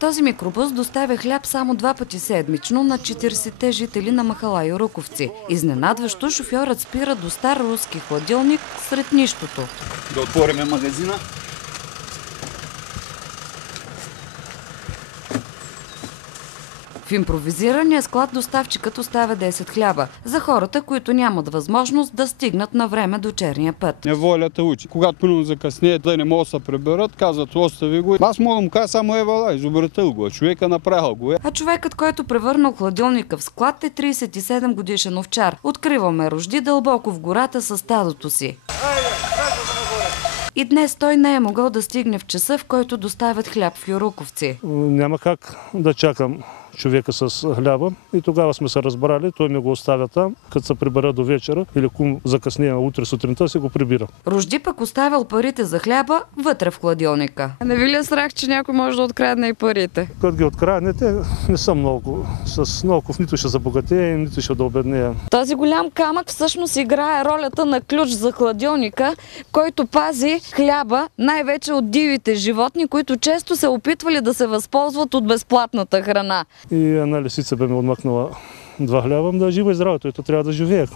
Този микробус доставя хляб само 2 пъти седмично на 40-те жители на махала Юруковци. Изненадващо шофьорът спира до стар руски хладилник сред нищото. Да отворим магазина. В импровизирания склад доставчикът оставя 10 хляба за хората, които нямат възможност да стигнат на време до черния път. Неволята учи. Когато пълно закъснеят, да не могат да се приберат, казват, остави го. Аз мога да му кажа само евала, изобретил го. Човека направил го. А човекът, който превърнал хладилника в склад, е 37 годишен овчар. Откриваме рожди дълбоко в гората със стадото си. И днес той не е могъл да стигне в часа, в който доставят хляб в Юруковци. Няма как да чакам човека с хляба и тогава сме се разбрали, той ми го оставя там, като се прибера до вечера или кум закъснее утре сутринта си го прибира. Рожди пък оставял парите за хляба вътре в хладилника. Не ви ли е страх, че някой може да открадне и парите? Като ги открадне, те не са много. С много нито ще забогатее, нито ще да обеднее. Този голям камък всъщност играе ролята на ключ за хладилника, който пази хляба най-вече от дивите животни, които често се опитвали да се възползват от безплатната храна. И една лисица бе ми отмъкнала 2 хляба, да жива и здраве, той трябва да живее.